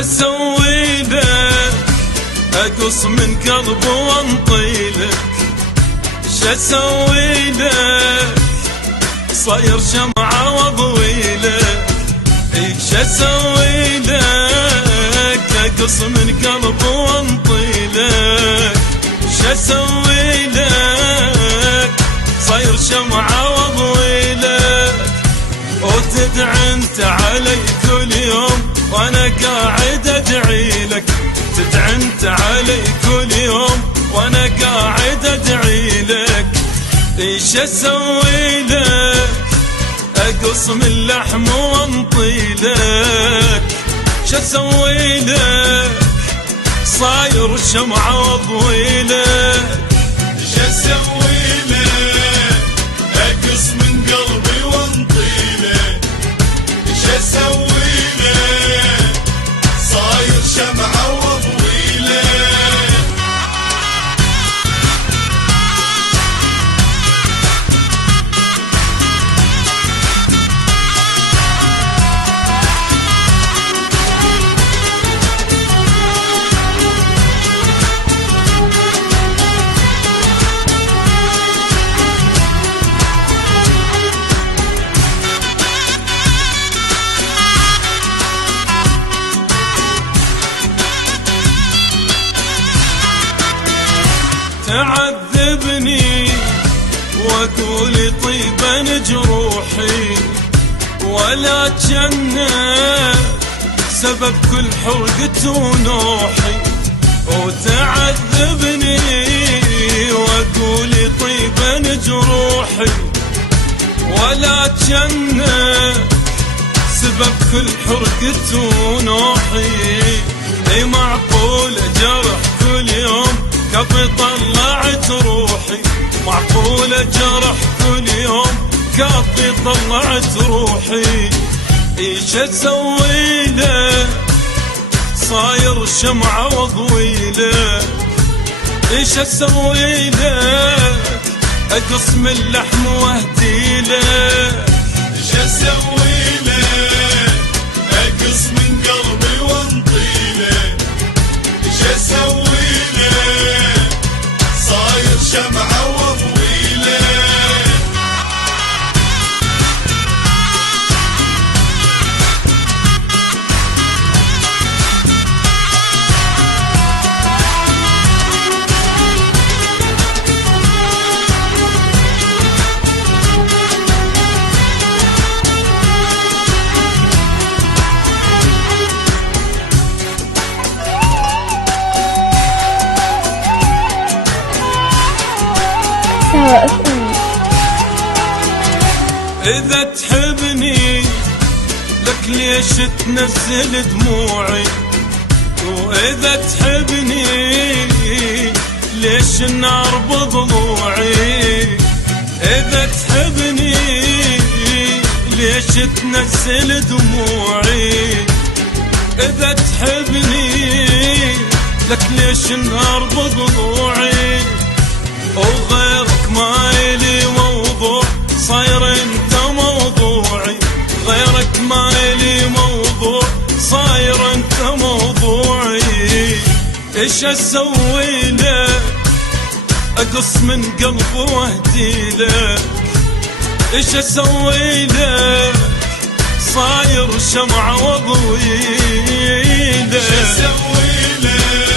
اسوي لك؟ اقص من قلبي وانطي لك. اسوي لك؟ صاير شمعة واضوي لك. اسوي لك؟ اقص من قلبي وانطي لك. اسوي لك؟ صاير شمعة واضوي لك. وتدعي انت علي كل يوم وانا قاعد ادعي لك. تدعي انت علي كل يوم وانا قاعد ادعي لك. ايش اسوي لك؟ اقص من لحم وانطي لك. ايش اسوي لك؟ صاير شمعة واضوي لك. ايش اسوي لك؟ اقص من قلبي وانطي لك. ايش اسوي لك؟ صاير شمعة واضوي لك. تعذبني واقول طيبا جروحي، ولا جنة سبب كل حرقة ونوحي. وتعذبني واقول طيبا جروحي، ولا جنة سبب كل حرقة ونوحي. اي معقول جرح كل يوم كفي طلعت روحي. معقول جرح كل يوم كفي طلعت روحي. ايش اسوي لك؟ صاير شمعة واضوي لك. ايش اسوي لك؟ اقص من لحم واهدي لك. ايش اسوي لك؟ اقص من قلبي وانطي لك. ايش اسوي لك؟ صاير شمعة واضوي لك. إذا تحبني لك ليش تنزل دموعي؟ وإذا تحبني ليش النار بضلوعي؟ إذا تحبني ليش تنزل دموعي؟ إذا تحبني لك ليش النار بضلوعي؟ وغيرك ما إلي موضوع، صاير انت موضوعي. غيرك ما إلي موضوع، صاير انت موضوعي. ايش اسوي لك؟ اقص من قلبي واهدي لك. ايش اسوي لك؟ صاير شمعة واضوي لك. ايش اسوي لك؟